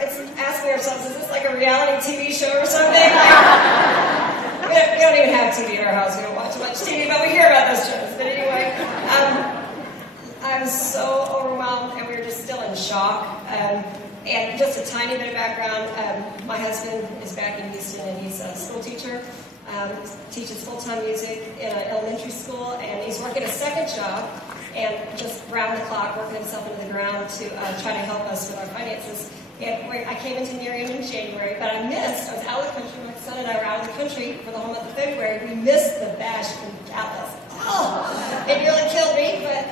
asking ourselves, is this like a reality TV show or something? We don't even have TV in our house. We don't watch much TV, but we hear about those shows. But anyway, I was so overwhelmed, and we were just still in shock. And just a tiny bit of background, my husband is back in Houston, and he's a school teacher. Teaches full-time music in an elementary school, and he's working a second job, and just round the clock working himself into the ground to try to help us with our finances. And I came into Nerium in January, but I was out of the country. My son and I were out of the country for the whole month of February. We missed the bash in Dallas. Oh, it nearly killed me, but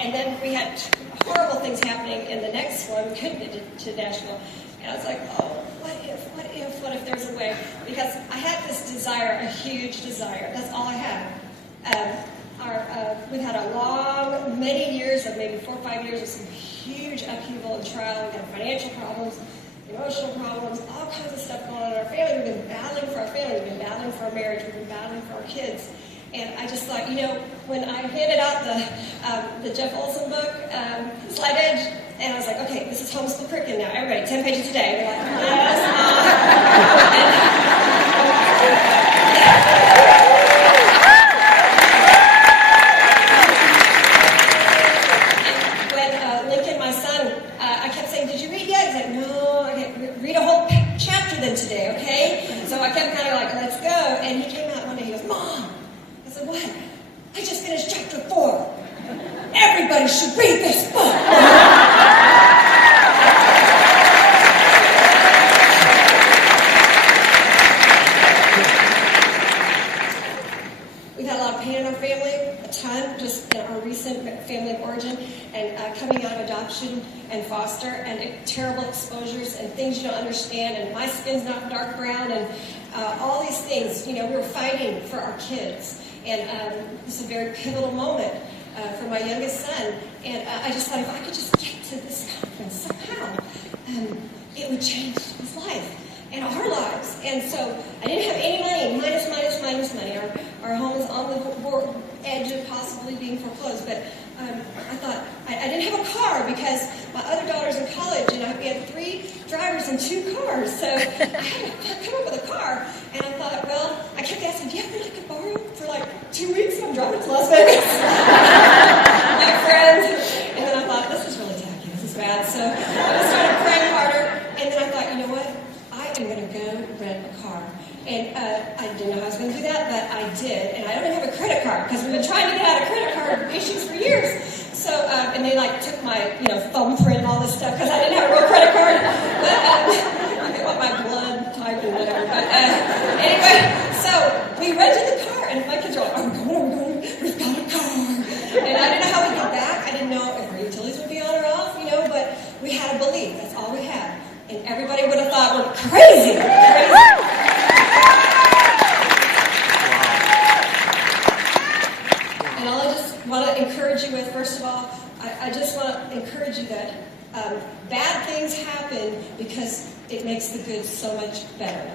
and then we had horrible things happening in the next one. We couldn't get to Nashville. And I was like, oh, what if there's a way? Because I had this desire, a huge desire. That's all I had. We've had a long, many years of maybe 4 or 5 years of some huge upheaval and trial. We had financial problems, emotional problems, all kinds of stuff going on in our family. We've been battling for our family. We've been battling for our marriage. We've been battling for our kids. And I just thought, when I handed out the Jeff Olson book, Slide Edge, and I was like, okay, this is homeschool curriculum now. Everybody, 10 pages a day. They're like, yes, and when Lincoln, my son, I kept saying, did you read yet? He's like, no, okay, read a whole chapter then today, okay? So I kept kind of like, let's go. And he came out one day, he goes, Mom. I said, what? I just finished chapter 4. Everybody should read this book. We've had a lot of pain in our family, a ton, just in our recent family of origin, and coming out of adoption and foster, and terrible exposures and things you don't understand, and my skin's not dark brown, and all these things. We were fighting for our kids. And this is a very pivotal moment for my youngest son. And I just thought, if I could just get to this conference somehow, it would change his life and our lives. And so I didn't have any money, minus money. Our home is on the edge of possibly being foreclosed. But I thought, I didn't have a car because my other daughter's in college, and we had 3 drivers and 2 cars. So I had to come up with a car. And I thought, well, I kept asking, do you have I could borrow for like 2 weeks? I'm driving to Las Vegas. My friends. And then I thought, this is really tacky. This is bad. So I just started praying harder. And then I thought, you know what? I am going to go rent a car. And I didn't know how I was going to do that, but I did. And I don't even have a credit card because we've been trying to get out of credit card issues for years. So, and they took my, thumbprint and all this stuff because I didn't have a real credit card. But they want my blood type and whatever. But anyway, so we rented the car, and my kids were like, we've got a car. And I didn't know how we got back. I didn't know if our utilities would be on or off, but we had to believe. That's all we had. And everybody would have thought we're crazy. And all I just want to encourage you with, first of all, I just want to encourage you that bad things happen because it makes the good so much better.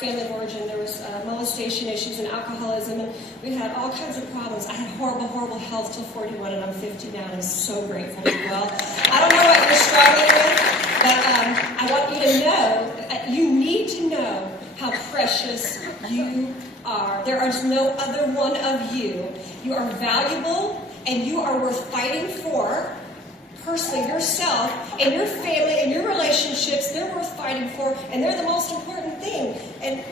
Family of origin, there was molestation issues and alcoholism, and we had all kinds of problems. I had horrible health till 41, and I'm 50 now, and I'm so grateful to be well. I don't know what you're struggling with, but I want you to know, you need to know how precious you are. There is no other one of you. You are valuable, and you are worth fighting for. Personally, yourself and your family and your relationships, they're worth fighting for, and they're the most important thing. And,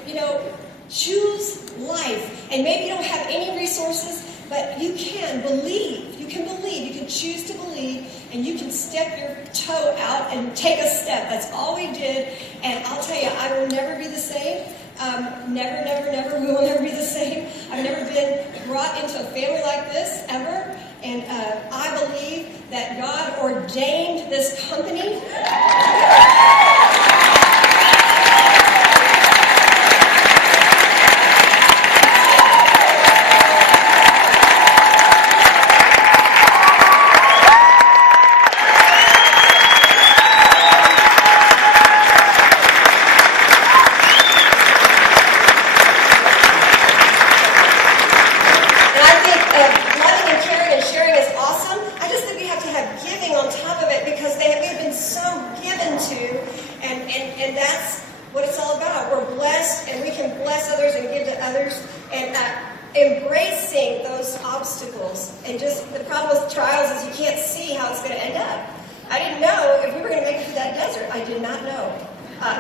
choose life. And maybe you don't have any resources, but you can believe. You can believe. You can choose to believe, and you can step your toe out and take a step. That's all we did. And I'll tell you, I will never be the same. Never. We will never be the same. I've never been brought into a family like this, ever. And I believe that God ordained this company. others, and embracing those obstacles. And just the problem with trials is you can't see how it's going to end up. I didn't know if we were going to make it through that desert. I did not know.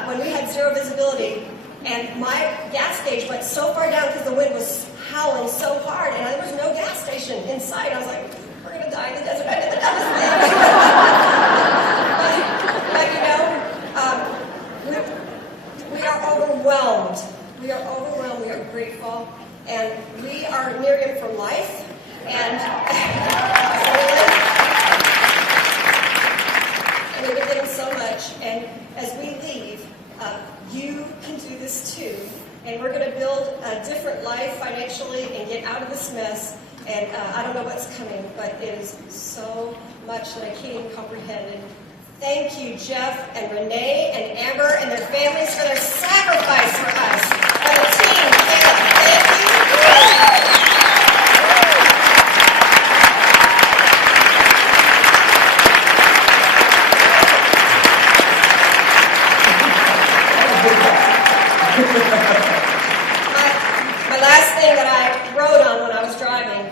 When we had zero visibility, and my gas gauge went so far down because the wind was howling so hard, and there was no gas station in sight. I was like, we're going to die in the desert. I did the dumbest thing. We are overwhelmed. We are overwhelmed. We are grateful. And we are Nerium for life. And we've been given so much. And as we leave, you can do this too. And we're going to build a different life financially and get out of this mess. And I don't know what's coming, but it is so much that I can't even comprehend. And thank you, Jeff and Renee and Amber and their families for their sacrifice for us. And the team, Caleb, thank you. My last thing that I wrote on when I was driving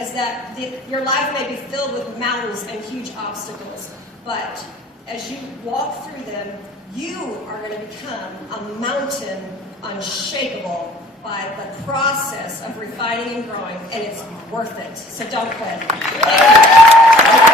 is that your life may be filled with mountains and huge obstacles, but as you walk through them, you are going to become a mountain unshakable by the process of refining and growing, and it's worth it. So don't quit. Thank you.